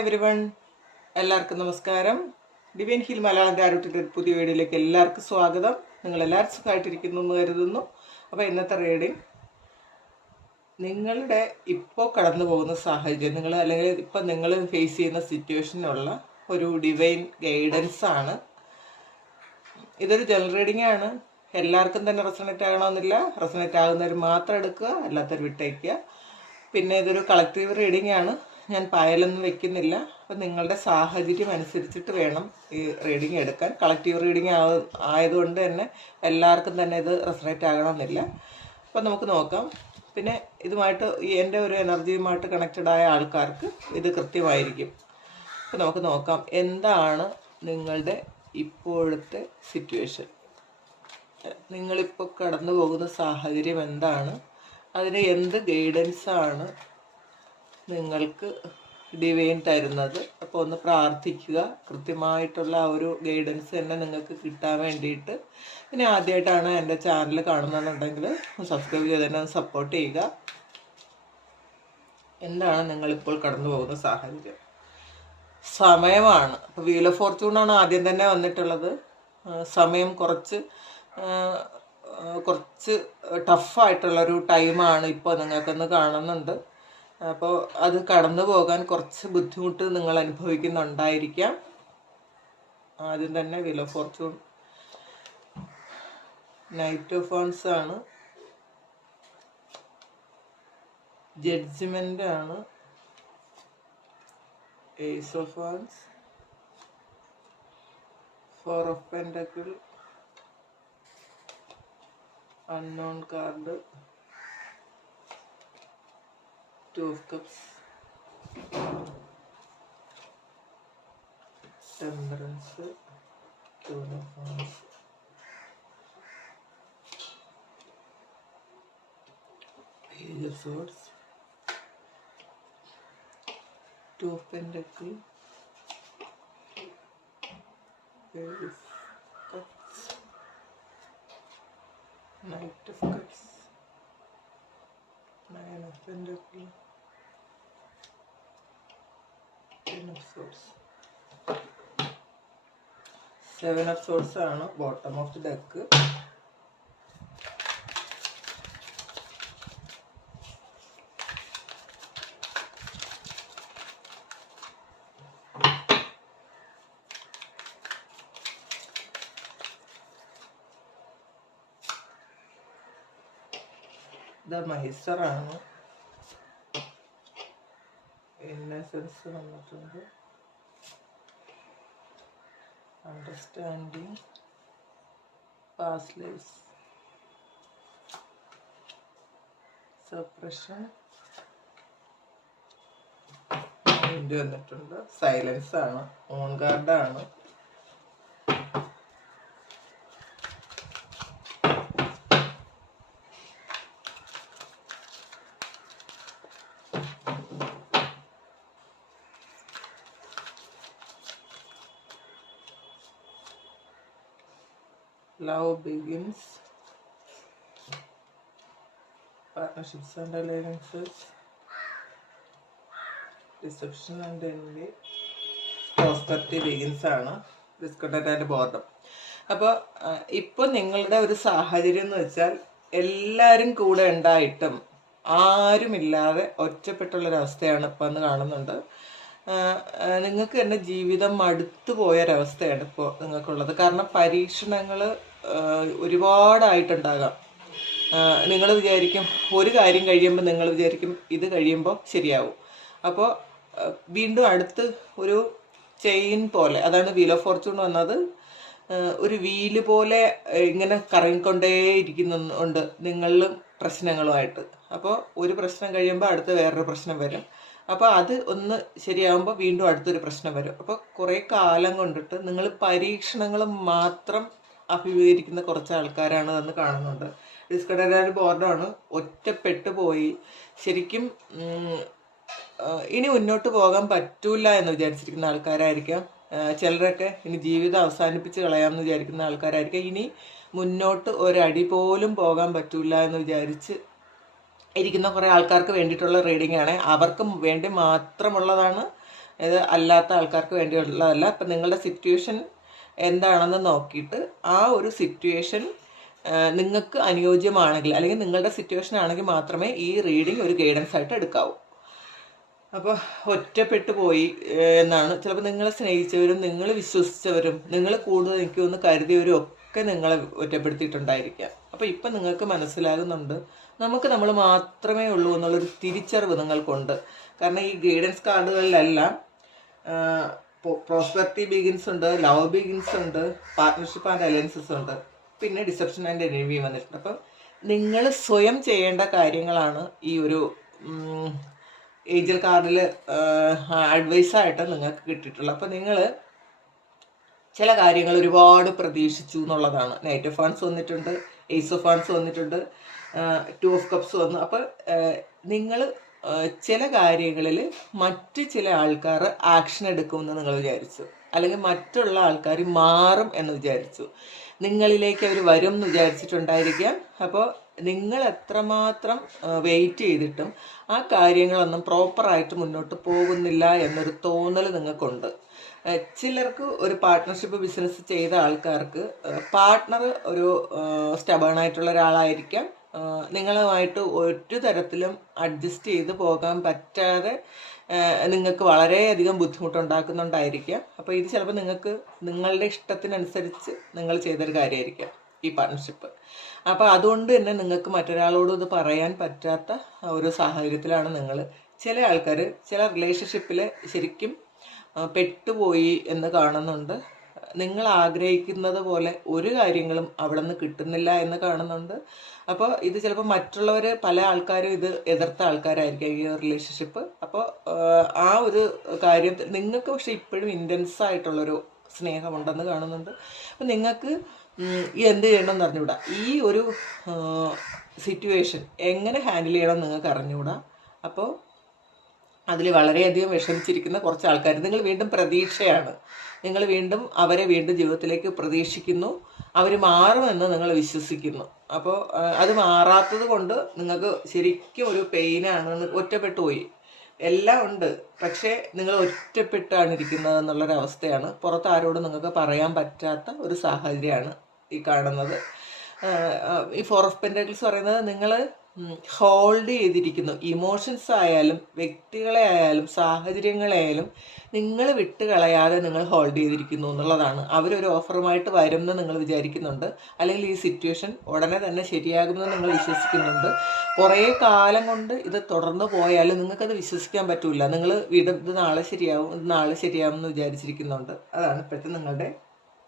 Every one എല്ലാവർക്കും നമസ്കാരം. Divine hill Malayalam ഒരു പുതിയ വീഡിയോയിലേക്ക് എല്ലാവർക്കും സ്വാഗതം. നിങ്ങൾ എല്ലാവരും സുഖമായിട്ടിരിക്കുന്നു എന്ന് കരുതുന്നു. അപ്പോൾ ഇന്നത്തെ റീഡിങ് നിങ്ങളുടെ ഇപ്പോൾ കടന്നു പോകുന്ന സാഹചര്യം നിങ്ങൾ അല്ലെങ്കിൽ ഇപ്പം നിങ്ങൾ ഫേസ് ചെയ്യുന്ന സിറ്റുവേഷനുള്ള ഒരു ഡിവൈൻ ഗൈഡൻസ് ആണ്. ഇതൊരു ജനറൽ റീഡിംഗ് ആണ്. എല്ലാവർക്കും തന്നെ റെസണേറ്റ് ആകണമെന്നില്ല. റെസണേറ്റ് ആകുന്നവർ മാത്രം എടുക്കുക അല്ലാത്തവർ വിട്ടേക്കുക പിന്നെ ഇതൊരു കളക്റ്റീവ് റീഡിംഗ് ആണ്. ഞാൻ പായലൊന്നും വെക്കുന്നില്ല. അപ്പം നിങ്ങളുടെ സാഹചര്യം അനുസരിച്ചിട്ട് വേണം ഈ റീഡിങ് എടുക്കാൻ. കളക്റ്റീവ് റീഡിംഗ് ആയതുകൊണ്ട് തന്നെ എല്ലാവർക്കും തന്നെ ഇത് റെസണേറ്റ് ആകണമെന്നില്ല. അപ്പം നമുക്ക് നോക്കാം. പിന്നെ ഇതുമായിട്ട് എന്റെ ഒരു എനർജിയുമായിട്ട് കണക്റ്റഡ് ആയ ആൾക്കാർക്ക് ഇത് കൃത്യമായിരിക്കും. അപ്പം നമുക്ക് നോക്കാം. എന്താണ് നിങ്ങളുടെ ഇപ്പോഴത്തെ സിറ്റുവേഷൻ നിങ്ങളിപ്പോൾ കടന്നു പോകുന്ന സാഹചര്യം എന്താണ്? അതിന് എന്ത് ഗൈഡൻസാണ് നിങ്ങൾക്ക് ഡിവൈൻ തരുന്നത്. അപ്പോൾ ഒന്ന് പ്രാർത്ഥിക്കുക. കൃത്യമായിട്ടുള്ള ആ ഒരു ഗൈഡൻസ് തന്നെ നിങ്ങൾക്ക് കിട്ടാൻ വേണ്ടിയിട്ട്. ഇനി ആദ്യമായിട്ടാണ് എന്റെ ചാനൽ കാണുന്നതെന്നുണ്ടെങ്കിൽ സബ്സ്ക്രൈബ് ചെയ്ത് തന്നെ സപ്പോർട്ട് ചെയ്യുക. എന്താണ് നിങ്ങളിപ്പോൾ കടന്നു പോകുന്ന സാഹചര്യം? സമയമാണ്. അപ്പോൾ വീൽ ഓഫ് ഫോർച്യൂണാണ് ആദ്യം തന്നെ വന്നിട്ടുള്ളത്. സമയം കുറച്ച് കുറച്ച് ടഫായിട്ടുള്ളൊരു ടൈമാണ് ഇപ്പോൾ നിങ്ങൾക്കൊന്ന് കാണുന്നുണ്ട്. അപ്പോൾ അത് കടന്നു പോകാൻ കുറച്ച് ബുദ്ധിമുട്ട് നിങ്ങൾ അനുഭവിക്കുന്നുണ്ടായിരിക്കാം. ആദ്യം തന്നെ വില ഫോർച്യൂൺ നൈറ്റ് ഓഫ് ഫോൺസ് ആണ്. ജഡ്ജ്മെന്റ് ആണ്. Ace of wands four of pentacle. Unknown card, Two of Cups, Temperance, Queen of Wands, Page of Swords, Two of Pentacles, Page of Cups, Knight of Cups, Nine of Pentacles, Ten of Swords. Seven of swords ആണ് bottom of the deck ഇത് മൈസറാണ് innocence വന്നിട്ടുണ്ട്. Understanding past lives suppression വന്നിട്ടുണ്ട്. Silence ആണ്. On ഗാർഡാണ് begins partnerships and alliances deception and envy prosperity begins ആണ്. Discontent and boredom അപ്പോൾ ഇപ്പോൾ നിങ്ങളുടെ ഒരു സാഹചര്യം എന്ന് വെച്ചാൽ എല്ലാവരും കൂടെ ഉണ്ടായിട്ടും ആരുമില്ലാതെ ഒറ്റപ്പെട്ടുള്ളൊരവസ്ഥയാണ് ഇപ്പോൾ എന്ന് കാണുന്നുണ്ട്. നിങ്ങൾക്ക് തന്നെ ജീവിതം മടുത്തു പോയൊരവസ്ഥയാണ് ഇപ്പോൾ നിങ്ങൾക്കുള്ളത്. കാരണം പരീക്ഷണങ്ങൾ ഒരുപാടായിട്ടുണ്ടാകാം. നിങ്ങൾ വിചാരിക്കും ഒരു കാര്യം കഴിയുമ്പോൾ നിങ്ങൾ വിചാരിക്കും ഇത് കഴിയുമ്പോൾ ശരിയാവും. അപ്പോൾ വീണ്ടും അടുത്ത് ഒരു ചെയിൻ പോലെ അതാണ് വീൽ ഓഫ് ഫോർച്യൂൺ വന്നത് ഒരു വീൽ പോലെ ഇങ്ങനെ കറങ്ങിക്കൊണ്ടേ നിങ്ങളിലും നിങ്ങളും പ്രശ്നങ്ങളുമായിട്ട്. അപ്പോൾ ഒരു പ്രശ്നം കഴിയുമ്പോൾ അടുത്ത വേറൊരു പ്രശ്നം വരും. അപ്പോൾ അത് ഒന്ന് ശരിയാകുമ്പോൾ വീണ്ടും അടുത്തൊരു പ്രശ്നം വരും. അപ്പോൾ കുറേ കാലം കൊണ്ടിട്ട് നിങ്ങൾ പരീക്ഷണങ്ങൾ മാത്രം അഭിമുഖീകരിക്കുന്ന കുറച്ച് ആൾക്കാരാണ് എന്ന് കാണുന്നുണ്ട് ഡിസ്കഡറായ ബോർഡാണ് ഒറ്റപ്പെട്ടു പോയി. ശരിക്കും ഇനി മുന്നോട്ട് പോകാൻ പറ്റൂല എന്ന് വിചാരിച്ചിരിക്കുന്ന ആൾക്കാരായിരിക്കാം. ചിലരൊക്കെ ഇനി ജീവിതം അവസാനിപ്പിച്ച് കളയാമെന്ന് വിചാരിക്കുന്ന ആൾക്കാരായിരിക്കാം. ഇനി മുന്നോട്ട് ഒരടി പോലും പോകാൻ പറ്റൂല എന്ന് വിചാരിച്ച് ഇരിക്കുന്ന കുറേ ആൾക്കാർക്ക് വേണ്ടിയിട്ടുള്ള റീഡിംഗ് ആണ് അവർക്ക് വേണ്ടി മാത്രമുള്ളതാണ്. ഇത് അല്ലാത്ത ആൾക്കാർക്ക് വേണ്ടിയുള്ളതല്ല. അപ്പം നിങ്ങളുടെ സിറ്റുവേഷൻ എന്താണെന്ന് നോക്കിയിട്ട് ആ ഒരു സിറ്റുവേഷൻ നിങ്ങൾക്ക് അനുയോജ്യമാണെങ്കിൽ അല്ലെങ്കിൽ നിങ്ങളുടെ സിറ്റുവേഷൻ ആണെങ്കിൽ മാത്രമേ ഈ റീഡിംഗ് ഒരു ഗൈഡൻസ് ആയിട്ട് എടുക്കാവൂ. അപ്പോൾ ഒറ്റപ്പെട്ടു പോയി എന്നാണ്. ചിലപ്പോൾ നിങ്ങളെ സ്നേഹിച്ചവരും നിങ്ങൾ വിശ്വസിച്ചവരും നിങ്ങൾ കൂടുതൽ എനിക്കൊന്ന് കരുതിയവരും ഒക്കെ നിങ്ങളെ ഒറ്റപ്പെടുത്തിയിട്ടുണ്ടായിരിക്കാം അപ്പോൾ ഇപ്പം നിങ്ങൾക്ക് മനസ്സിലാകുന്നുണ്ട് നമുക്ക് നമ്മൾ മാത്രമേ ഉള്ളൂ എന്നുള്ളൊരു തിരിച്ചറിവ് നിങ്ങൾക്കുണ്ട്. കാരണം ഈ ഗൈഡൻസ് കാർഡുകളിലെല്ലാം പ്രോസ്പെക്റ്റീവ് ബിഗിൻസ് ഉണ്ട് ലവ് ബിഗിൻസ് ഉണ്ട് പാർട്ട്ണർഷിപ്പ് ആൻഡ് അലയൻസസ് ഉണ്ട്. പിന്നെ ഡിസെപ്ഷൻ ആൻഡ് എനിമി വന്നിട്ടുണ്ട്. അപ്പം നിങ്ങൾ സ്വയം ചെയ്യേണ്ട കാര്യങ്ങളാണ് ഈ ഒരു ഏഞ്ചൽ കാർഡിൽ അഡ്വൈസായിട്ട് നിങ്ങൾക്ക് കിട്ടിയിട്ടുള്ളത്. അപ്പം നിങ്ങൾ ചില കാര്യങ്ങൾ ഒരുപാട് പ്രതീക്ഷിച്ചു എന്നുള്ളതാണ്. നൈറ്റ് ഓഫ് ഫണ്ട്സ് വന്നിട്ടുണ്ട് ഏസ് ഓഫ് ഫണ്ട്സ് വന്നിട്ടുണ്ട് ടു ഓഫ് കപ്സ് വന്നു. അപ്പോൾ നിങ്ങൾ ചില കാര്യങ്ങളിൽ മറ്റ് ചില ആൾക്കാർ ആക്ഷൻ എടുക്കുമെന്ന് നിങ്ങൾ വിചാരിച്ചു. അല്ലെങ്കിൽ മറ്റുള്ള ആൾക്കാർ മാറും എന്ന് വിചാരിച്ചു. നിങ്ങളിലേക്ക് അവർ വരും എന്ന് വിചാരിച്ചിട്ടുണ്ടായിരിക്കാം. അപ്പോൾ നിങ്ങൾ എത്രമാത്രം വെയിറ്റ് ചെയ്തിട്ടും ആ കാര്യങ്ങളൊന്നും പ്രോപ്പറായിട്ട് മുന്നോട്ട് പോകുന്നില്ല എന്നൊരു തോന്നൽ നിങ്ങൾക്കുണ്ട്. ചിലർക്ക് ഒരു പാർട്ട്ണർഷിപ്പ് ബിസിനസ് ചെയ്ത ആൾക്കാർക്ക് പാർട്ട്ണർ ഒരു സ്റ്റബേൺ ആയിട്ടുള്ള ഒരാളായിരിക്കാം. നിങ്ങളുമായിട്ട് ഒരു തരത്തിലും അഡ്ജസ്റ്റ് ചെയ്ത് പോകാൻ പറ്റാതെ നിങ്ങൾക്ക് വളരെയധികം ബുദ്ധിമുട്ടുണ്ടാക്കുന്നുണ്ടായിരിക്കാം. അപ്പോൾ ഇത് ചിലപ്പോൾ നിങ്ങൾക്ക് നിങ്ങളുടെ ഇഷ്ടത്തിനനുസരിച്ച് നിങ്ങൾ ചെയ്തൊരു കാര്യമായിരിക്കാം ഈ പാർട്ട്ണർഷിപ്പ് അപ്പോൾ അതുകൊണ്ട് തന്നെ നിങ്ങൾക്ക് മറ്റൊരാളോട് ഇത് പറയാൻ പറ്റാത്ത ഒരു സാഹചര്യത്തിലാണ് നിങ്ങൾ ചില ആൾക്കാർ ചില റിലേഷൻഷിപ്പിൽ ശരിക്കും പെട്ടുപോയി എന്ന് കാണുന്നുണ്ട്. നിങ്ങൾ ആഗ്രഹിക്കുന്നത് പോലെ ഒരു കാര്യങ്ങളും അവിടെ നിന്ന് കിട്ടുന്നില്ല എന്ന് കാണുന്നുണ്ട്. അപ്പോൾ ഇത് ചിലപ്പോൾ മറ്റുള്ളവർ പല ആൾക്കാരും ഇത് എതിർത്ത ആൾക്കാരായിരിക്കും ഈ റിലേഷൻഷിപ്പ് അപ്പോൾ ആ ഒരു കാര്യം നിങ്ങൾക്ക് പക്ഷേ ഇപ്പോഴും ഇന്റൻസ് ആയിട്ടുള്ളൊരു സ്നേഹമുണ്ടെന്ന് കാണുന്നുണ്ട്. അപ്പം നിങ്ങൾക്ക് എന്ത് ചെയ്യണം എന്ന് അറിഞ്ഞുകൂടാ? ഈ ഒരു സിറ്റുവേഷൻ എങ്ങനെ ഹാൻഡിൽ ചെയ്യണം നിങ്ങൾക്ക് അറിഞ്ഞുകൂടാ? അപ്പോൾ അതിൽ വളരെയധികം വിഷമിച്ചിരിക്കുന്ന കുറച്ച് ആൾക്കാർ നിങ്ങൾ വീണ്ടും പ്രതീക്ഷയാണ്. നിങ്ങൾ വീണ്ടും അവരെ വീണ്ടും ജീവിതത്തിലേക്ക് പ്രതീക്ഷിക്കുന്നു. അവർ മാറുമെന്ന് നിങ്ങൾ വിശ്വസിക്കുന്നു. അപ്പോൾ അത് മാറാത്തത് കൊണ്ട് നിങ്ങൾക്ക് ശരിക്കും ഒരു പെയിനാണ് ഒറ്റപ്പെട്ടു പോയി. എല്ലാം ഉണ്ട്. പക്ഷേ നിങ്ങൾ ഒറ്റപ്പെട്ടാണ് ഇരിക്കുന്നത് എന്നുള്ളൊരവസ്ഥയാണ് പുറത്ത് ആരോടും നിങ്ങൾക്ക് പറയാൻ പറ്റാത്ത ഒരു സാഹചര്യമാണ് ഈ കാണുന്നത്. ഈ ഫോർ ഓഫ് പെന്റക്കിൾസ് പറയുന്നത് നിങ്ങൾ ഹോൾഡ് ചെയ്തിരിക്കുന്നു. ഇമോഷൻസ് ആയാലും വ്യക്തികളെ ആയാലും സാഹചര്യങ്ങളെ ആയാലും നിങ്ങൾ വിട്ട് കളയാതെ നിങ്ങൾ ഹോൾഡ് ചെയ്തിരിക്കുന്നു എന്നുള്ളതാണ്. അവരൊരു ഓഫറുമായിട്ട് വരും എന്ന് നിങ്ങൾ വിചാരിക്കുന്നുണ്ട്. അല്ലെങ്കിൽ ഈ സിറ്റുവേഷൻ ഉടനെ തന്നെ ശരിയാകുമെന്ന് നിങ്ങൾ വിശ്വസിക്കുന്നുണ്ട്. കുറേ കാലം കൊണ്ട് ഇത് തുടർന്ന് പോയാലും നിങ്ങൾക്കത് വിശ്വസിക്കാൻ പറ്റില്ല നിങ്ങൾ വീണ്ടും ഇത് നാളെ ശരിയാവും ഇത് നാളെ ശരിയാവും എന്ന് വിചാരിച്ചിരിക്കുന്നുണ്ട്. അതാണ് ഇപ്പോഴത്തെ നിങ്ങളുടെ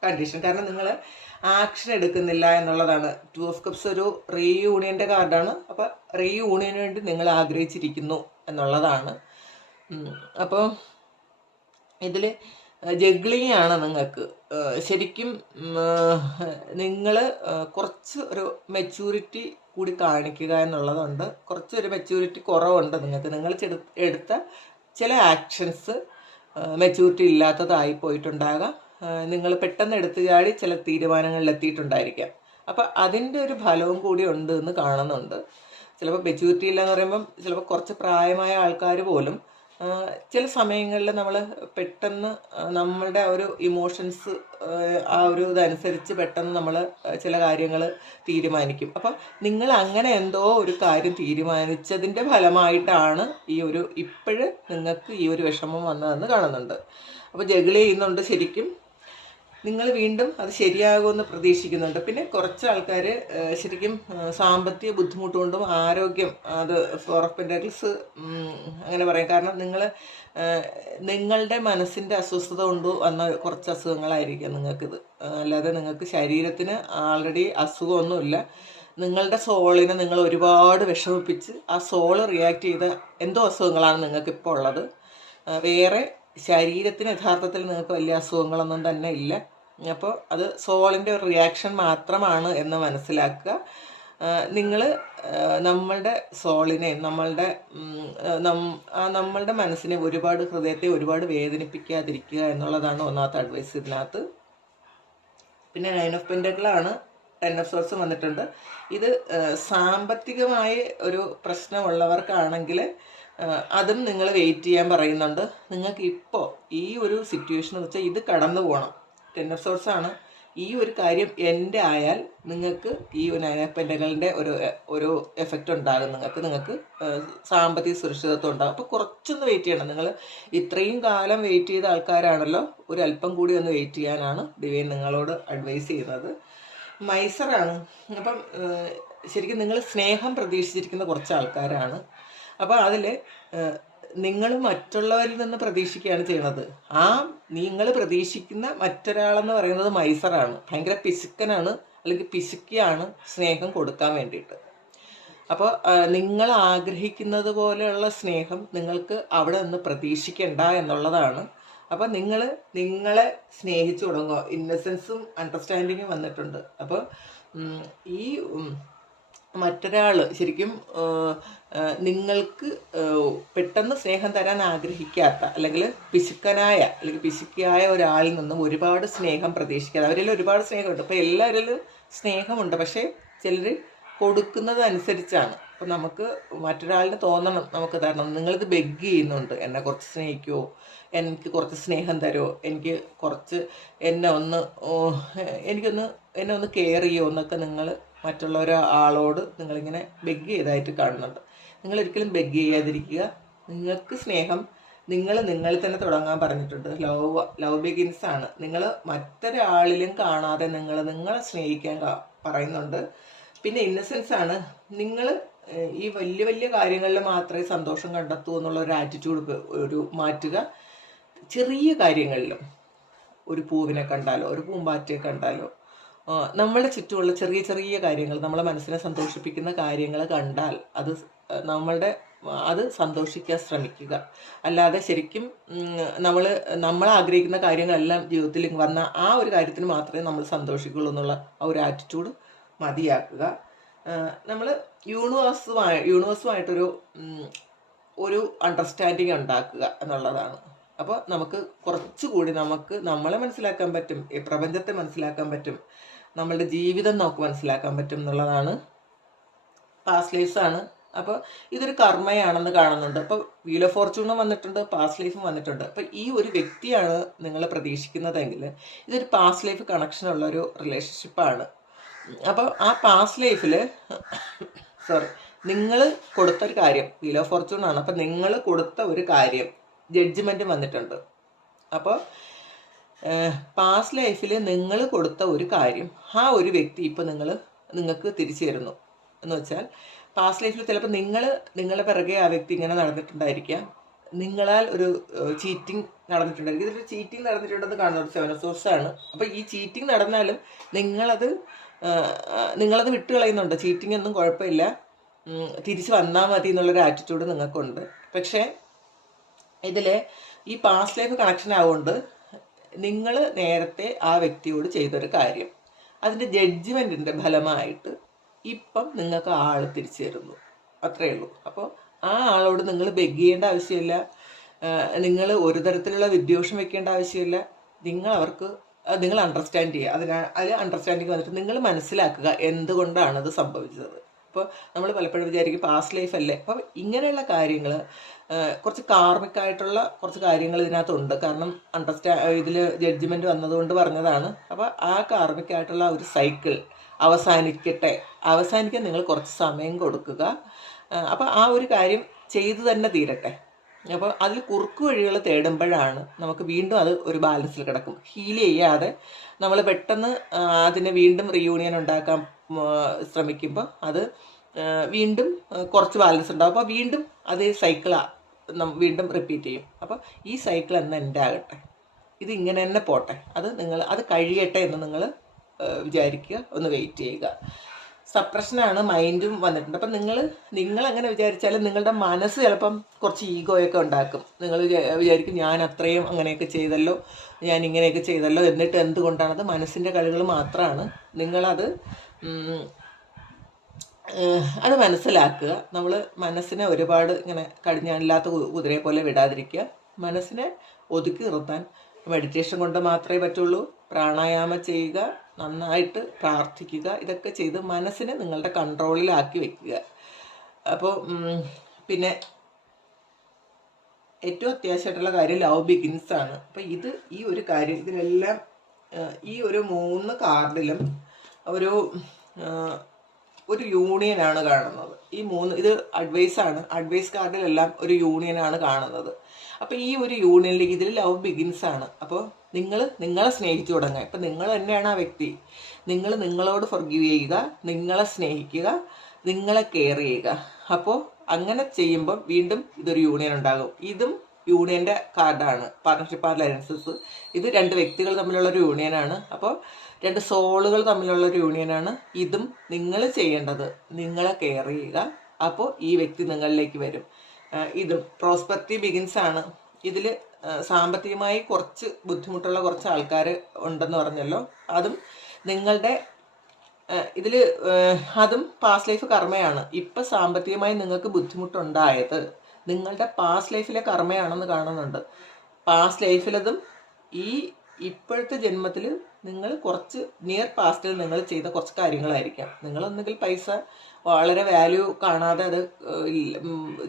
കണ്ടീഷൻ കാരണം നിങ്ങൾ ആക്ഷൻ എടുക്കുന്നില്ല എന്നുള്ളതാണ്. ടു ഓഫ് കപ്സ് ഒരു റീയൂണിയന്റെ കാർഡാണ് അപ്പോൾ റീയൂണിയന് വേണ്ടി നിങ്ങൾ ആഗ്രഹിച്ചിരിക്കുന്നു എന്നുള്ളതാണ്. അപ്പോൾ ഇതിൽ ജഗ്ലിംഗ് ആണ് നിങ്ങൾക്ക്. ശരിക്കും നിങ്ങൾ കുറച്ച് ഒരു മെച്യൂരിറ്റി കൂടി കാണിക്കുക എന്നുള്ളതുണ്ട്. കുറച്ചൊരു മെച്യൂരിറ്റി കുറവുണ്ട് നിങ്ങൾക്ക്. നിങ്ങൾ എടുത്ത ചില ആക്ഷൻസ് മെച്യൂരിറ്റി ഇല്ലാത്തതായി പോയിട്ടുണ്ടാകാം. നിങ്ങൾ പെട്ടെന്ന് എടുത്തു ചാടി ചില തീരുമാനങ്ങളിൽ എത്തിയിട്ടുണ്ടായിരിക്കാം അപ്പം അതിന്റെ ഒരു ഫലവും കൂടി ഉണ്ട് എന്ന് കാണുന്നുണ്ട്. ചിലപ്പോൾ മെച്യൂരിറ്റി ഇല്ല എന്ന് പറയുമ്പം ചിലപ്പോൾ കുറച്ച് പ്രായമായ ആൾക്കാർ പോലും ചില സമയങ്ങളിൽ നമ്മൾ പെട്ടെന്ന് നമ്മളുടെ ഒരു ഇമോഷൻസ് ആ ഒരു ഇതനുസരിച്ച് പെട്ടെന്ന് നമ്മൾ ചില കാര്യങ്ങൾ തീരുമാനിക്കും. അപ്പം നിങ്ങൾ അങ്ങനെ എന്തോ ഒരു കാര്യം തീരുമാനിച്ചതിന്റെ ഫലമായിട്ടാണ് ഈ ഒരു ഇപ്പോഴ് നിങ്ങൾക്ക് ഈ ഒരു വിഷമം വന്നതെന്ന് കാണുന്നുണ്ട്. അപ്പോൾ ജഗിൾ ചെയ്യുന്നുണ്ട് ശരിക്കും. നിങ്ങൾ വീണ്ടും അത് ശരിയാകുമെന്ന് പ്രതീക്ഷിക്കുന്നുണ്ട്. പിന്നെ കുറച്ച് ആൾക്കാർ ശരിക്കും സാമ്പത്തിക ബുദ്ധിമുട്ട് കൊണ്ടും ആരോഗ്യം അത് ഫോർ ഓഫ് അങ്ങനെ പറയാം. കാരണം നിങ്ങൾ നിങ്ങളുടെ മനസ്സിന്റെ അസ്വസ്ഥത കൊണ്ട് വന്ന കുറച്ച് അസുഖങ്ങളായിരിക്കാം നിങ്ങൾക്കിത്. അല്ലാതെ നിങ്ങൾക്ക് ശരീരത്തിന് ആൾറെഡി അസുഖമൊന്നുമില്ല. നിങ്ങളുടെ സോളിനെ നിങ്ങൾ ഒരുപാട് വിഷമിപ്പിച്ച് ആ സോൾ റിയാക്ട് ചെയ്ത എന്തോ അസുഖങ്ങളാണ് നിങ്ങൾക്ക് ഇപ്പോൾ ഉള്ളത് വേറെ ശരീരത്തിന് യഥാർത്ഥത്തിൽ നിങ്ങൾക്ക് വലിയ അസുഖങ്ങളൊന്നും തന്നെ ഇല്ല. അപ്പോൾ അത് സോളിന്റെ ഒരു റിയാക്ഷൻ മാത്രമാണ് എന്ന് മനസ്സിലാക്കുക. നിങ്ങൾ നമ്മളുടെ സോളിനെ നമ്മളുടെ നമ്മളുടെ മനസ്സിനെ ഒരുപാട് ഹൃദയത്തെ ഒരുപാട് വേദനിപ്പിക്കാതിരിക്കുക എന്നുള്ളതാണ് ഒന്നാമത്തെ അഡ്വൈസ് ഇതിനകത്ത്. പിന്നെ നയൻ ഓഫ് പെൻഡക്കിളാണ് ടെൻ ഓഫ് സോഴ്സ് വന്നിട്ടുണ്ട്. ഇത് സാമ്പത്തികമായി ഒരു പ്രശ്നമുള്ളവർക്കാണെങ്കിൽ അതും നിങ്ങൾ വെയിറ്റ് ചെയ്യാൻ പറയുന്നുണ്ട്. നിങ്ങൾക്ക് ഇപ്പോൾ ഈ ഒരു സിറ്റുവേഷൻ എന്ന് വെച്ചാൽ ഇത് കടന്നു പോകണം ടെൻ ഓഫ് സോഴ്സ് ആണ്. ഈ ഒരു കാര്യം എന്റെ ആയാൽ നിങ്ങൾക്ക് ഈ പെൻഡലിന്റെ ഒരു ഒരു എഫക്റ്റ് ഉണ്ടാകും. നിങ്ങൾക്ക് നിങ്ങൾക്ക് സാമ്പത്തിക സുരക്ഷിതത്വം ഉണ്ടാകും. അപ്പോൾ കുറച്ചൊന്ന് വെയിറ്റ് ചെയ്യണം. നിങ്ങൾ ഇത്രയും കാലം വെയിറ്റ് ചെയ്ത ആൾക്കാരാണല്ലോ. ഒരു അല്പം കൂടി ഒന്ന് വെയിറ്റ് ചെയ്യാനാണ് ദിവ്യൻ നിങ്ങളോട് അഡ്വൈസ് ചെയ്യുന്നത്. മൈസറാണ് അപ്പം ശരിക്കും നിങ്ങൾ സ്നേഹം പ്രതീക്ഷിച്ചിരിക്കുന്ന കുറച്ച് ആൾക്കാരാണ്. അപ്പോൾ അതിൽ നിങ്ങൾ മറ്റുള്ളവരിൽ നിന്ന് പ്രതീക്ഷിക്കുകയാണ് ചെയ്യുന്നത് ആ നിങ്ങൾ പ്രതീക്ഷിക്കുന്ന മറ്റൊരാളെന്ന് പറയുന്നത് മൈസറാണ്. ഭയങ്കര പിശുക്കനാണ് അല്ലെങ്കിൽ പിശുക്കിയാണ് സ്നേഹം കൊടുക്കാൻ വേണ്ടിയിട്ട്. അപ്പോൾ നിങ്ങൾ ആഗ്രഹിക്കുന്നത് പോലെയുള്ള സ്നേഹം നിങ്ങൾക്ക് അവിടെ നിന്ന് പ്രതീക്ഷിക്കേണ്ട എന്നുള്ളതാണ്. അപ്പോൾ നിങ്ങൾ നിങ്ങളെ സ്നേഹിച്ചു തുടങ്ങുക. ഇന്നസെൻസും അണ്ടർസ്റ്റാൻഡിങ്ങും വന്നിട്ടുണ്ട്. അപ്പോൾ ഈ മറ്റൊരാൾ ശരിക്കും നിങ്ങൾക്ക് പെട്ടെന്ന് സ്നേഹം തരാൻ ആഗ്രഹിക്കാത്ത അല്ലെങ്കിൽ പിശുക്കനായ അല്ലെങ്കിൽ പിശുക്കിയായ ഒരാളിൽ നിന്നും ഒരുപാട് സ്നേഹം പ്രതീക്ഷിക്കാതെ അവരിൽ ഒരുപാട് സ്നേഹമുണ്ട്. അപ്പോൾ എല്ലാവരിലും സ്നേഹമുണ്ട്. പക്ഷേ ചിലർ കൊടുക്കുന്നത് അനുസരിച്ചാണ് അപ്പം നമുക്ക് മറ്റൊരാളിന് തോന്നണം നമുക്ക് തരണം. നിങ്ങളിത് ബെഗ് ചെയ്യുന്നുണ്ട്. എന്നെ കുറച്ച് സ്നേഹിക്കുമോ എനിക്ക് കുറച്ച് സ്നേഹം തരുമോ എനിക്ക് കുറച്ച് എന്നെ ഒന്ന് എനിക്കൊന്ന് എന്നെ ഒന്ന് കെയർ ചെയ്യുമോ എന്നൊക്കെ നിങ്ങൾ മറ്റുള്ള ഒരാളോട് നിങ്ങളിങ്ങനെ ബെഗ് ചെയ്തായിട്ട് കാണുന്നുണ്ട്. നിങ്ങൾ ഒരിക്കലും ബെഗ് ചെയ്യാതിരിക്കുക. നിങ്ങൾക്ക് സ്നേഹം നിങ്ങൾ നിങ്ങളിൽ തന്നെ തുടങ്ങാൻ പറഞ്ഞിട്ടുണ്ട്. ലവ് ലവ് ബിഗിൻസ് ആണ്. നിങ്ങൾ മറ്റൊരാളിലും കാണാതെ നിങ്ങൾ നിങ്ങളെ സ്നേഹിക്കാൻ പറയുന്നുണ്ട്. പിന്നെ ഇന്നസെൻസ് ആണ്. നിങ്ങൾ ഈ വലിയ വലിയ കാര്യങ്ങളിൽ മാത്രമേ സന്തോഷം കണ്ടെത്തൂ എന്നുള്ള ഒരു ആറ്റിറ്റ്യൂഡ് ഒരു മാറ്റുക. ചെറിയ കാര്യങ്ങളിലും ഒരു പൂവിനെ കണ്ടാലോ ഒരു പൂമ്പാറ്റയെ കണ്ടാലോ നമ്മളെ ചുറ്റുമുള്ള ചെറിയ ചെറിയ കാര്യങ്ങൾ നമ്മളെ മനസ്സിനെ സന്തോഷിപ്പിക്കുന്ന കാര്യങ്ങൾ കണ്ടാൽ അത് നമ്മളുടെ അത് സന്തോഷിക്കാൻ ശ്രമിക്കുക. അല്ലാതെ ശരിക്കും നമ്മൾ നമ്മൾ ആഗ്രഹിക്കുന്ന കാര്യങ്ങളെല്ലാം ജീവിതത്തിൽ വന്ന ആ ഒരു കാര്യത്തിന് മാത്രമേ നമ്മൾ സന്തോഷിക്കുള്ളൂ എന്നുള്ള ആ ഒരു ആറ്റിറ്റ്യൂഡ് മതിയാക്കുക. നമ്മൾ യൂണിവേഴ്സുമായി യൂണിവേഴ്സുമായിട്ടൊരു ഒരു അണ്ടർസ്റ്റാൻഡിങ് ഉണ്ടാക്കുക എന്നുള്ളതാണ്. അപ്പോൾ നമുക്ക് കുറച്ചുകൂടി നമുക്ക് നമ്മളെ മനസ്സിലാക്കാൻ പറ്റും പ്രപഞ്ചത്തെ മനസ്സിലാക്കാൻ പറ്റും. നമ്മളുടെ ജീവിതം നമുക്ക് മനസ്സിലാക്കാൻ പറ്റും എന്നുള്ളതാണ് പാസ്റ്റ് ലൈഫ്സ് ആണ്. അപ്പോൾ ഇതൊരു കർമ്മയാണെന്ന് കാണുന്നുണ്ട്. അപ്പോൾ വീൽ ഓഫ് ഫോർച്യൂണും വന്നിട്ടുണ്ട് പാസ്റ്റ് ലൈഫും വന്നിട്ടുണ്ട്. അപ്പോൾ ഈ ഒരു വ്യക്തിയാണ് നിങ്ങൾ പ്രതീക്ഷിക്കുന്നതെങ്കിൽ ഇതൊരു പാസ്റ്റ് ലൈഫ് കണക്ഷനുള്ള ഒരു റിലേഷൻഷിപ്പാണ് അപ്പോൾ ആ പാസ്റ്റ് ലൈഫിൽ സോറി നിങ്ങൾ കൊടുത്ത ഒരു കാര്യം വീൽ ഓഫ് ഫോർച്യൂൺ ആണ്. അപ്പോൾ നിങ്ങൾ കൊടുത്ത ഒരു കാര്യം ജഡ്ജ്മെന്റ് വന്നിട്ടുണ്ട്. അപ്പോൾ പാസ്റ്റ് ലൈഫിൽ നിങ്ങൾ കൊടുത്ത ഒരു കാര്യം ആ ഒരു വ്യക്തി ഇപ്പോൾ നിങ്ങൾ നിങ്ങൾക്ക് തിരിച്ചു തരുന്നു. എന്ന് വെച്ചാൽ പാസ്റ്റ് ലൈഫിൽ ചിലപ്പോൾ നിങ്ങൾ നിങ്ങളുടെ പിറകെ ആ വ്യക്തി ഇങ്ങനെ നടന്നിട്ടുണ്ടായിരിക്കാം. നിങ്ങളാൽ ഒരു ചീറ്റിംഗ് നടന്നിട്ടുണ്ടായിരിക്കും. ഇതൊരു ചീറ്റിംഗ് നടന്നിട്ടുണ്ടെന്ന് കാണുന്നത് സെവൻ സോഴ്സ് ആണ്. അപ്പോൾ ഈ ചീറ്റിംഗ് നടന്നാലും നിങ്ങളത് നിങ്ങളത് വിട്ട് കളയുന്നുണ്ട് ചീറ്റിംഗ് ഒന്നും കുഴപ്പമില്ല. തിരിച്ച് വന്നാൽ മതി എന്നുള്ളൊരു ആറ്റിറ്റ്യൂഡ് നിങ്ങൾക്കുണ്ട്. പക്ഷേ ഇതിൽ ഈ പാസ്റ്റ് ലൈഫ് കണക്ഷൻ ആവുകൊണ്ട് നിങ്ങൾ നേരത്തെ ആ വ്യക്തിയോട് ചെയ്തൊരു കാര്യം. അതിന്റെ ജഡ്ജ്മെന്റിന്റെ ഫലമായിട്ട് ഇപ്പം നിങ്ങൾക്ക് ആൾ തിരിച്ചു തരുന്നു അത്രയേ ഉള്ളൂ. അപ്പോൾ ആ ആളോട് നിങ്ങൾ ബെഗ് ചെയ്യേണ്ട ആവശ്യമില്ല. നിങ്ങൾ ഒരു തരത്തിലുള്ള വിദ്വേഷം വെക്കേണ്ട ആവശ്യമില്ല. നിങ്ങൾ അവർക്ക് നിങ്ങൾ അണ്ടർസ്റ്റാൻഡ് ചെയ്യുക. അതിന് അതിൽ അണ്ടർസ്റ്റാൻഡിങ് വന്നിട്ട് നിങ്ങൾ മനസ്സിലാക്കുക എന്തുകൊണ്ടാണ് അത് സംഭവിച്ചത്. അപ്പോൾ നമ്മൾ പലപ്പോഴും വിചാരിക്കും പാസ്റ്റ് ലൈഫ് അല്ലേ? അപ്പം ഇങ്ങനെയുള്ള കാര്യങ്ങൾ കുറച്ച് കാർമിക്കായിട്ടുള്ള കുറച്ച് കാര്യങ്ങൾ ഇതിനകത്തുണ്ട്. കാരണം അണ്ടർസ്റ്റാ ഇതിൽ ജഡ്ജ്മെന്റ് വന്നതുകൊണ്ട് പറഞ്ഞതാണ്. അപ്പോൾ ആ കാർമിക്കായിട്ടുള്ള ഒരു സൈക്കിൾ അവസാനിക്കട്ടെ. അവസാനിക്കാൻ നിങ്ങൾ കുറച്ച് സമയം കൊടുക്കുക. അപ്പോൾ ആ ഒരു കാര്യം ചെയ്തു തന്നെ തീരട്ടെ. അപ്പോൾ അതിൽ കുറുക്ക് വഴികൾ തേടുമ്പോഴാണ് നമുക്ക് വീണ്ടും അത് ഒരു ബാലൻസിൽ കിടക്കും. ഹീൽ ചെയ്യാതെ നമ്മൾ പെട്ടെന്ന് അതിനെ വീണ്ടും റീയൂണിയൻ ഉണ്ടാക്കാൻ ശ്രമിക്കുമ്പോൾ അത് വീണ്ടും കുറച്ച് ബാലൻസ് ഉണ്ടാവും. അപ്പോൾ വീണ്ടും അതേ സൈക്കിൾ വീണ്ടും റിപ്പീറ്റ് ചെയ്യും. അപ്പോൾ ഈ സൈക്കിൾ എന്ന് എന്റെ ആകട്ടെ ഇത് ഇങ്ങനെ തന്നെ പോട്ടെ. അത് നിങ്ങൾ അത് കഴിയട്ടെ എന്ന് നിങ്ങൾ വിചാരിക്കുക. ഒന്ന് വെയിറ്റ് ചെയ്യുക. സപ്രഷനാണ് മൈൻഡും വന്നിട്ടുണ്ട്. അപ്പം നിങ്ങൾ നിങ്ങൾ അങ്ങനെ വിചാരിച്ചാലും നിങ്ങളുടെ മനസ്സ് ചിലപ്പം കുറച്ച് ഈഗോയൊക്കെ ഉണ്ടാക്കും. നിങ്ങൾ വിചാരിക്കും ഞാൻ അത്രയും അങ്ങനെയൊക്കെ ചെയ്തല്ലോ ഞാൻ ഇങ്ങനെയൊക്കെ ചെയ്തല്ലോ എന്നിട്ട് എന്തുകൊണ്ടാണത് മനസ്സിന്റെ കഴിവുകൾ മാത്രമാണ്. നിങ്ങളത് അത് മനസ്സിലാക്കുക. നമ്മൾ മനസ്സിനെ ഒരുപാട് ഇങ്ങനെ കടിഞ്ഞാണില്ലാത്ത കുതിരയെ പോലെ വിടാതിരിക്കുക. മനസ്സിനെ ഒതുക്കി നിർത്താൻ മെഡിറ്റേഷൻ കൊണ്ട് മാത്രമേ പറ്റുള്ളൂ. പ്രാണായാമം ചെയ്യുക നന്നായിട്ട് പ്രാർത്ഥിക്കുക ഇതൊക്കെ ചെയ്ത് മനസ്സിനെ നിങ്ങളുടെ കൺട്രോളിലാക്കി വെക്കുക. അപ്പോൾ പിന്നെ ഏറ്റവും അത്യാവശ്യമായിട്ടുള്ള കാര്യം ലവ് ബിഗിൻസ് ആണ് അപ്പോൾ ഇത് ഈ ഒരു കാര്യം ഇതിലെല്ലാം ഈ ഒരു മൂന്ന് കാർഡിലും ഒരു ഒരു യൂണിയനാണ് കാണുന്നത്. ഈ മൂന്ന് ഇത് അഡ്വൈസ് ആണ്. അഡ്വൈസ് കാർഡിലെല്ലാം ഒരു യൂണിയനാണ് കാണുന്നത്. അപ്പോൾ ഈ ഒരു യൂണിയനിൽ ഇതിൽ ലവ് ബിഗിൻസ് ആണ്. അപ്പോൾ നിങ്ങൾ നിങ്ങളെ സ്നേഹിച്ചു തുടങ്ങുക ഇപ്പം നിങ്ങൾ തന്നെയാണ് ആ വ്യക്തി. നിങ്ങൾ നിങ്ങളോട് ഫർഗീവ് ചെയ്യുക നിങ്ങളെ സ്നേഹിക്കുക നിങ്ങളെ കെയർ ചെയ്യുക. അപ്പോൾ അങ്ങനെ ചെയ്യുമ്പോൾ വീണ്ടും ഇതൊരു യൂണിയൻ ഉണ്ടാകും. ഇതും യൂണിയന്റെ കാർഡാണ് പാർട്ണർഷിപ്പ് അലയൻസസ് ഇത് രണ്ട് വ്യക്തികൾ തമ്മിലുള്ള ഒരു യൂണിയനാണ് അപ്പോൾ രണ്ട് സോളുകൾ തമ്മിലുള്ള ഒരു യൂണിയനാണ് ഇതും നിങ്ങൾ ചെയ്യേണ്ടത് നിങ്ങളെ കെയർ ചെയ്യുക. അപ്പോൾ ഈ വ്യക്തി നിങ്ങളിലേക്ക് വരും. ഇതും പ്രോസ്പെക്റ്റി ബിഗിൻസ് ആണ്. ഇതിൽ സാമ്പത്തികമായി കുറച്ച് ബുദ്ധിമുട്ടുള്ള കുറച്ച് ആൾക്കാർ ഉണ്ടെന്ന് പറഞ്ഞല്ലോ. അതും നിങ്ങളുടെ ഇതിൽ അതും പാസ്റ്റ് ലൈഫ് കർമ്മയാണ്. ഇപ്പം സാമ്പത്തികമായി നിങ്ങൾക്ക് ബുദ്ധിമുട്ടുണ്ടായത് നിങ്ങളുടെ പാസ്റ്റ് ലൈഫിലെ കർമ്മയാണെന്ന് കാണുന്നുണ്ട്. പാസ്റ്റ് ലൈഫിലതും ഈ ഇപ്പോഴത്തെ ജന്മത്തിൽ നിങ്ങൾ കുറച്ച് നിയർ പാസ്റ്റിൽ നിങ്ങൾ ചെയ്ത കുറച്ച് കാര്യങ്ങളായിരിക്കാം. നിങ്ങൾ ഒന്നുകിൽ പൈസ വളരെ വാല്യൂ കാണാതെ അത്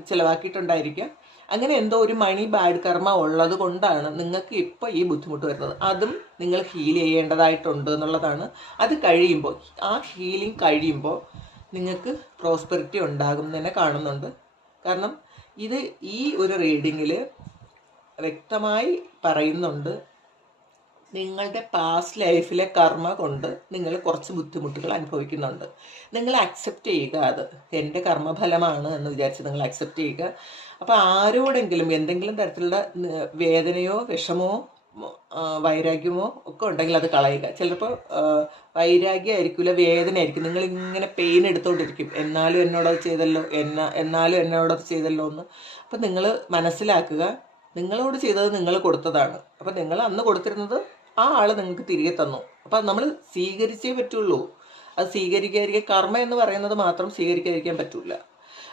ചിലവാക്കിയിട്ടുണ്ടായിരിക്കാം. അങ്ങനെ എന്തോ ഒരു മണി ബാഡ് കർമ്മ ഉള്ളത് കൊണ്ടാണ് നിങ്ങൾക്ക് ഇപ്പോൾ ഈ ബുദ്ധിമുട്ട് വരുന്നത്. അതും നിങ്ങൾ ഹീൽ ചെയ്യേണ്ടതായിട്ടുണ്ട് എന്നുള്ളതാണ്. അത് കഴിയുമ്പോൾ ആ ഹീലിംഗ് കഴിയുമ്പോൾ നിങ്ങൾക്ക് പ്രോസ്പെറിറ്റി ഉണ്ടാകും തന്നെ കാണുന്നുണ്ട്. കാരണം ഇത് ഈ ഒരു റീഡിങ്ങിൽ വ്യക്തമായി പറയുന്നുണ്ട്. നിങ്ങളുടെ പാസ്റ്റ് ലൈഫിലെ കർമ്മ കൊണ്ട് നിങ്ങൾ കുറച്ച് ബുദ്ധിമുട്ടുകൾ അനുഭവിക്കുന്നുണ്ട്. നിങ്ങൾ അക്സെപ്റ്റ് ചെയ്യുക അത്. എന്റെ കർമ്മഫലമാണ് എന്ന് വിചാരിച്ച് നിങ്ങൾ അക്സെപ്റ്റ് ചെയ്യുക. അപ്പോൾ ആരോടെങ്കിലും എന്തെങ്കിലും തരത്തിലുള്ള വേദനയോ വിഷമോ വൈരാഗ്യമോ ഒക്കെ ഉണ്ടെങ്കിൽ അത് കളയുക. ചിലപ്പോൾ വൈരാഗ്യമായിരിക്കില്ല വേദന ആയിരിക്കും നിങ്ങൾ ഇങ്ങനെ പെയിൻ എടുത്തുകൊണ്ടിരിക്കും എന്നാലും എന്നോടത് ചെയ്തല്ലോ എന്നാ എന്നാലും എന്നോടത് ചെയ്തല്ലോ എന്ന്. അപ്പം നിങ്ങൾ മനസ്സിലാക്കുക. നിങ്ങളോട് ചെയ്തത് നിങ്ങൾ കൊടുത്തതാണ്. അപ്പം നിങ്ങൾ അന്ന് കൊടുത്തിരുന്നത് ആ ആൾ നിങ്ങൾക്ക് തിരികെ തന്നു. അപ്പം നമ്മൾ സ്വീകരിച്ചേ പറ്റുള്ളൂ. അത് സ്വീകരിക്കാതിരിക്കെ കർമ്മ എന്ന് പറയുന്നത് മാത്രം സ്വീകരിക്കാതിരിക്കാൻ പറ്റില്ല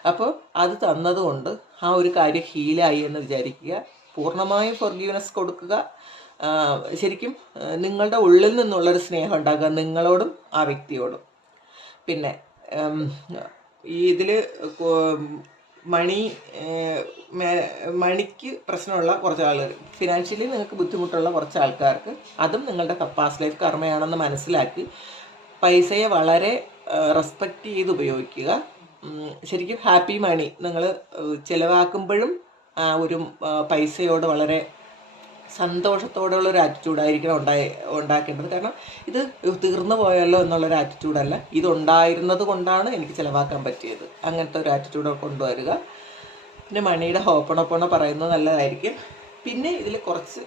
അപ്പോൾ അത് തന്നതുകൊണ്ട് ആ ഒരു കാര്യം ഹീലായി എന്ന് വിചാരിക്കുക. പൂർണമായും ഫോർഗീവ്നെസ് കൊടുക്കുക. ശരിക്കും നിങ്ങളുടെ ഉള്ളിൽ നിന്നുള്ളൊരു സ്നേഹം ഉണ്ടാക്കുക നിങ്ങളോടും ആ വ്യക്തിയോടും. പിന്നെ ഈ ഇതിൽ മണി മണിക്ക് പ്രശ്നമുള്ള കുറച്ച് ആളുകൾ ഫിനാൻഷ്യലി നിങ്ങൾക്ക് ബുദ്ധിമുട്ടുള്ള കുറച്ച് ആൾക്കാർക്ക് അതും നിങ്ങളുടെ കപ്പാസ് ലൈഫ് കർമ്മയാണെന്ന് മനസ്സിലാക്കി പൈസയെ വളരെ റെസ്പെക്റ്റ് ചെയ്ത് ഉപയോഗിക്കുക. ശരിക്കും ഹാപ്പി മണി. നിങ്ങൾ ചിലവാക്കുമ്പോഴും ആ ഒരു പൈസയോട് വളരെ സന്തോഷത്തോടെയുള്ള ഒരു ആറ്റിറ്റ്യൂഡായിരിക്കണം ഉണ്ടായി ഉണ്ടാക്കേണ്ടത്. കാരണം ഇത് തീർന്നു പോയല്ലോ എന്നുള്ളൊരു ആറ്റിറ്റ്യൂഡല്ല ഇതുണ്ടായിരുന്നത് കൊണ്ടാണ് എനിക്ക് ചിലവാക്കാൻ പറ്റിയത്. അങ്ങനത്തെ ഒരു ആറ്റിറ്റ്യൂഡ് കൊണ്ടുവരിക. പിന്നെ മണിയുടെ ഹോപ്പണോപ്പണ പറയുന്നത് നല്ലതായിരിക്കും. പിന്നെ ഇതിൽ കുറച്ച്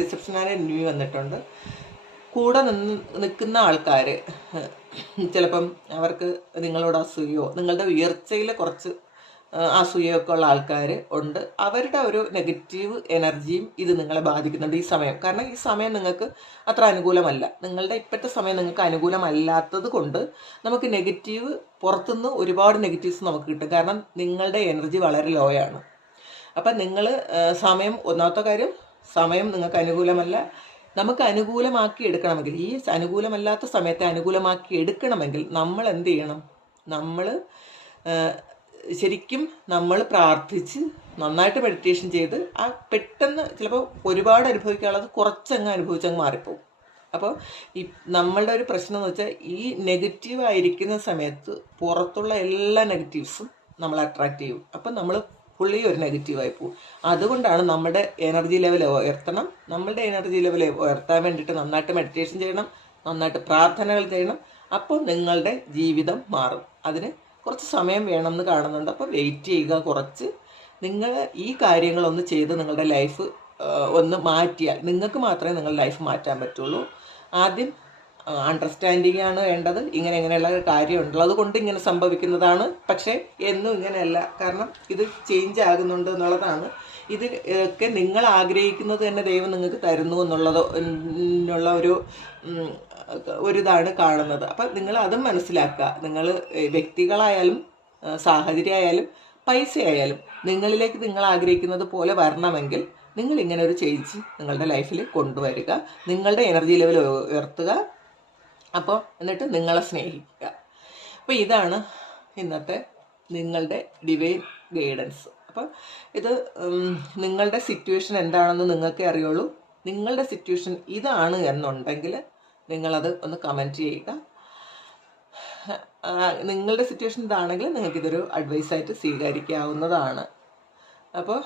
ഡിസെപ്ഷനായ എന്വി വന്നിട്ടുണ്ട്. കൂടെ നിന്ന് നിൽക്കുന്ന ആൾക്കാർ ചിലപ്പം അവർക്ക് നിങ്ങളോട് അസൂയോ നിങ്ങളുടെ ഉയർച്ചയിൽ കുറച്ച് അസൂയൊക്കെ ഉള്ള ആൾക്കാർ ഉണ്ട്. അവരുടെ ഒരു നെഗറ്റീവ് എനർജിയും ഇത് നിങ്ങളെ ബാധിക്കുന്നുണ്ട് ഈ സമയം. കാരണം ഈ സമയം നിങ്ങൾക്ക് അത്ര അനുകൂലമല്ല. നിങ്ങളുടെ ഇപ്പോഴത്തെ സമയം നിങ്ങൾക്ക് അനുകൂലമല്ലാത്തത് കൊണ്ട് നമുക്ക് നെഗറ്റീവ് പുറത്തുനിന്ന് ഒരുപാട് നെഗറ്റീവ്സ് നമുക്ക് കിട്ടും. കാരണം നിങ്ങളുടെ എനർജി വളരെ ലോ ആണ്. അപ്പം നിങ്ങൾ സമയം ഒന്നാമത്തെ കാര്യം സമയം നിങ്ങൾക്ക് അനുകൂലമല്ല. നമുക്ക് അനുകൂലമാക്കി എടുക്കണമെങ്കിൽ ഈ അനുകൂലമല്ലാത്ത സമയത്തെ അനുകൂലമാക്കി എടുക്കണമെങ്കിൽ നമ്മൾ എന്ത് ചെയ്യണം? നമ്മൾ ശരിക്കും നമ്മൾ പ്രാർത്ഥിച്ച് നന്നായിട്ട് മെഡിറ്റേഷൻ ചെയ്ത് ആ പെട്ടെന്ന് ചിലപ്പോൾ ഒരുപാട് അനുഭവിക്കാനുള്ളത് കുറച്ചങ്ങ് അനുഭവിച്ചങ്ങ് മാറിപ്പോകും അപ്പോൾ ഈ നമ്മളുടെ ഒരു പ്രശ്നം എന്ന് വെച്ചാൽ ഈ നെഗറ്റീവ് ആയിരിക്കുന്ന സമയത്ത് പുറത്തുള്ള എല്ലാ നെഗറ്റീവ്സും നമ്മൾ അട്രാക്റ്റ് ചെയ്യും. അപ്പം നമ്മൾ ഫുള്ളി ഒരു നെഗറ്റീവായി പോകും അതുകൊണ്ടാണ് നമ്മുടെ എനർജി ലെവൽ ഉയർത്തണം. നമ്മളുടെ എനർജി ലെവൽ ഉയർത്താൻ വേണ്ടിയിട്ട് നന്നായിട്ട് മെഡിറ്റേഷൻ ചെയ്യണം. നന്നായിട്ട് പ്രാർത്ഥനകൾ ചെയ്യണം. അപ്പോൾ നിങ്ങളുടെ ജീവിതം മാറും. അതിന് കുറച്ച് സമയം വേണമെന്ന് കാണുന്നുണ്ട്. അപ്പോൾ വെയിറ്റ് ചെയ്യുക കുറച്ച്. നിങ്ങൾ ഈ കാര്യങ്ങളൊന്ന് ചെയ്ത് നിങ്ങളുടെ ലൈഫ് ഒന്ന് മാറ്റിയാൽ നിങ്ങൾക്ക് മാത്രമേ നിങ്ങളുടെ ലൈഫ് മാറ്റാൻ പറ്റുള്ളൂ. ആദ്യം അണ്ടർസ്റ്റാൻഡിങ് ആണ് വേണ്ടത്. ഇങ്ങനെ ഇങ്ങനെയുള്ള കാര്യം ഉള്ളത് കൊണ്ട് ഇങ്ങനെ സംഭവിക്കുന്നതാണ്. പക്ഷേ എന്നും ഇങ്ങനെയല്ല. കാരണം ഇത് ചേഞ്ച് ആകുന്നുണ്ട് എന്നുള്ളതാണ്. ഇത് ഒക്കെ നിങ്ങൾ ആഗ്രഹിക്കുന്നത് തന്നെ ദൈവം നിങ്ങൾക്ക് തരുന്നു എന്നുള്ളത് എന്നുള്ള ഒരു ഉം, ഒരിതാണ് കാണുന്നത്. അപ്പം നിങ്ങൾ അതും മനസ്സിലാക്കുക. നിങ്ങൾ വ്യക്തികളായാലും സാഹചര്യമായാലും പൈസ ആയാലും നിങ്ങളിലേക്ക് നിങ്ങൾ ആഗ്രഹിക്കുന്നത് പോലെ വരണമെങ്കിൽ നിങ്ങൾ ഇങ്ങനെ ഒരു ചേഞ്ച് നിങ്ങളുടെ ലൈഫിൽ കൊണ്ടുവരിക. നിങ്ങളുടെ എനർജി ലെവൽ ഉയർത്തുക. അപ്പോൾ എന്നിട്ട് നിങ്ങളെ സ്നേഹിക്കുക. അപ്പോൾ ഇതാണ് ഇന്നത്തെ നിങ്ങളുടെ ഡിവൈൻ ഗൈഡൻസ് അപ്പോൾ ഇത് നിങ്ങളുടെ സിറ്റുവേഷൻ എന്താണെന്ന് നിങ്ങൾക്കേ അറിയുള്ളൂ. നിങ്ങളുടെ സിറ്റുവേഷൻ ഇതാണ് എന്നുണ്ടെങ്കിൽ നിങ്ങളത് ഒന്ന് കമന്റ് ചെയ്യുക. നിങ്ങളുടെ സിറ്റുവേഷൻ ഇതാണെങ്കിൽ നിങ്ങൾക്ക് ഇതൊരു അഡ്വൈസായിട്ട് സ്വീകരിക്കാവുന്നതാണ്. അപ്പോൾ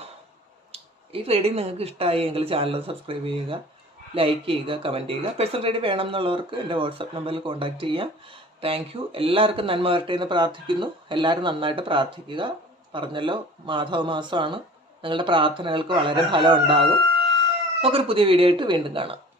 ഈ റീഡിങ് നിങ്ങൾക്ക് ഇഷ്ടമായി എങ്കിൽ ചാനൽ സബ്സ്ക്രൈബ് ചെയ്യുക ലൈക്ക് ചെയ്യുക കമന്റ് ചെയ്യുക. പേഴ്സണൽ റീഡ് വേണം എന്നുള്ളവർക്ക് എന്റെ വാട്സപ്പ് നമ്പറിൽ കോൺടാക്റ്റ് ചെയ്യാം. താങ്ക് യു എല്ലാവർക്കും നന്മ വരട്ടെ എന്ന് പ്രാർത്ഥിക്കുന്നു. എല്ലാവരും നന്നായിട്ട് പ്രാർത്ഥിക്കുക. പറഞ്ഞല്ലോ മാധവ മാസമാണ് നിങ്ങളുടെ പ്രാർത്ഥനകൾക്ക് വളരെ ഫലം ഉണ്ടാകും. നമുക്കൊരു പുതിയ വീഡിയോ ആയിട്ട് വീണ്ടും കാണാം.